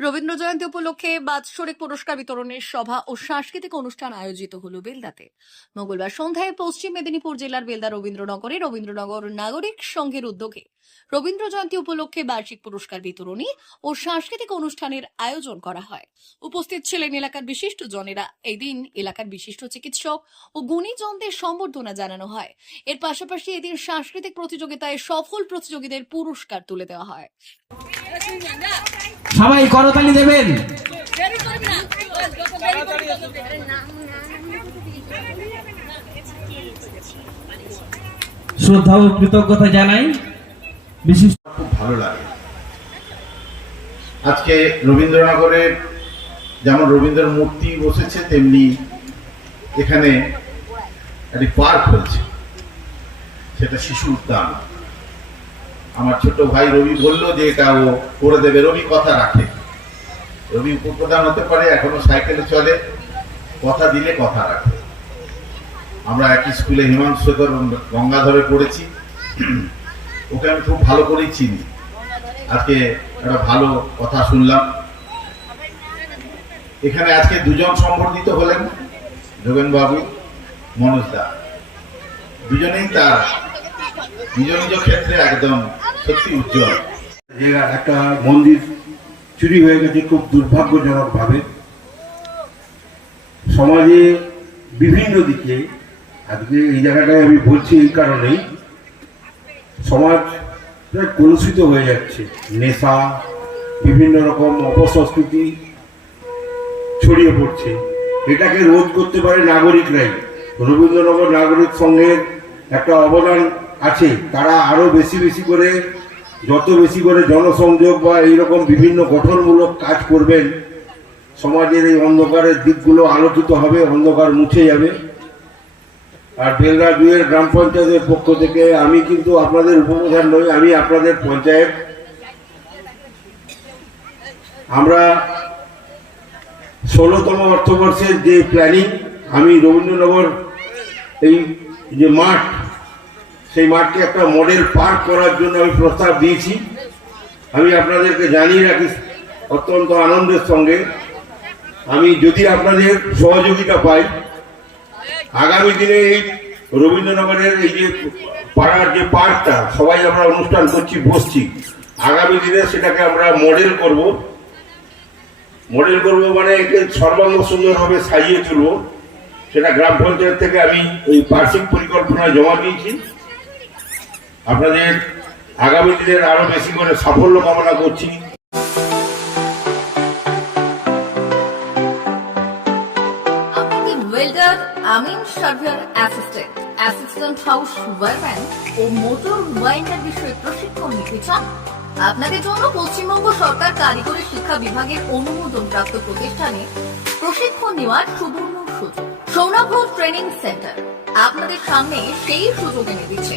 রবীন্দ্র জয়ন্তী উপলক্ষে বাৎসরিক পুরস্কার বিতরণের সভা ও সাংস্কৃতিক অনুষ্ঠান আয়োজিত হল বেলদাতে। মঙ্গলবার সন্ধ্যায় পশ্চিম মেদিনীপুর জেলার বেলদা রবীন্দ্রনগরে রবীন্দ্রনগর নাগরিক সংঘের উদ্যোগে রবীন্দ্র জয়ন্তী উপলক্ষে বার্ষিক পুরস্কার বিতরণী ও সাংস্কৃতিক অনুষ্ঠানের আয়োজন করা হয়। উপস্থিত ছিলেন এলাকার বিশিষ্ট জনেরা। এই দিন এলাকার বিশিষ্ট চিকিৎসক ও গুণীজনদের সম্বর্ধনা জানানো হয়। এর পাশাপাশি এদিন সাংস্কৃতিক প্রতিযোগিতায় সফল প্রতিযোগীদের পুরস্কার তুলে দেওয়া হয়। সবাই করতালি দেবেন। শ্রদ্ধা ও কৃতজ্ঞতা জানাই। বিশিষ্ট খুব ভালো লাগে। আজকে রবীন্দ্রনগরের যেমন রবীন্দ্র মূর্তি বসেছে, তেমনি এখানে একটি পার্ক হয়েছে। সেটা শিশু উদ্যান। আমার ছোট ভাই রবি বলল যে এটা ও করে দেবে। রবি কথা রাখে। রবি উপপ্রধান হতে পারে, এখনও সাইকেলে চলে। কথা দিলে কথা রাখে। আমরা একই স্কুলে হিমাংশু শেখর গঙ্গাধরে পড়েছি। ওকে আমি খুব ভালো করেই চিনি। আজকে একটা ভালো কথা শুনলাম। এখানে আজকে দুজন সম্বর্ধিত হলেন যোগেনবাবু, মনোজ দা। দুজনেই তার নিজ নিজ ক্ষেত্রে একদম সত্যি উজ্জ্বল। জায়গা একটা মন্দির চুরি হয়ে গেছে খুব দুর্ভাগ্যজনক ভাবে সমাজে বিভিন্ন দিকে, আজকে এই জায়গাটায় আমি বলছি এই কারণেই, সমাজ প্রায় কলুষিত হয়ে যাচ্ছে। নেশা, বিভিন্ন রকম অপসংস্কৃতি ছড়িয়ে পড়ছে। এটাকে রোধ করতে পারে নাগরিকরাই। রবীন্দ্রনগর নাগরিক সংঘের একটা অবদান আছে, তারা আরও বেশি বেশি করে, যত বেশি করে জনসংযোগ বা এইরকম বিভিন্ন গঠনমূলক কাজ করবেন, সমাজের এই অন্ধকারের দিকগুলো আলোচিত হবে, অন্ধকার মুছে যাবে। আর বেলদা দুয়ের গ্রাম পঞ্চায়েতের পক্ষ থেকে আমি কিন্তু আপনাদের উপপ্রধান নই, আমি আপনাদের পঞ্চায়েত। আমরা ষোলোতম অর্থবর্ষের যে প্ল্যানিং আমি রবীন্দ্রনগর এই যে মাঠ সেই মাঠকে একটা মডেল পার্ক করার জন্য আমি প্রস্তাব দিয়েছি। আমি আপনাদেরকে জানিয়ে রাখি, অত্যন্ত আনন্দের সঙ্গে। আমি যদি আপনাদের সহযোগিতা পাই, আগামী দিনে এই রবীন্দ্রনগরের এই যে পাড়ার যে পার্কটা, সবাই আমরা অনুষ্ঠান করছি, বসছি, আগামী দিনে সেটাকে আমরা মডেল করব। মডেল করব মানে একে সর্বাঙ্গ সুন্দরভাবে সাজিয়ে তুলব। সেটা গ্রাম পঞ্চায়েত থেকে আমি ওই বার্ষিক পরিকল্পনায় জমা দিয়েছি। আপনাদের আগামী দিনের আরও বেশি করে সাফল্য কামনা করছি। আপনাদের জন্য পশ্চিমবঙ্গ সরকার কারিগরি শিক্ষা বিভাগের অনুমোদন প্রাপ্ত প্রতিষ্ঠানে প্রশিক্ষণ নেওয়ার সুবর্ণ সুযোগ। ট্রেনিং সেন্টার আপনাদের সামনে সেই সুযোগ এনে দিচ্ছে।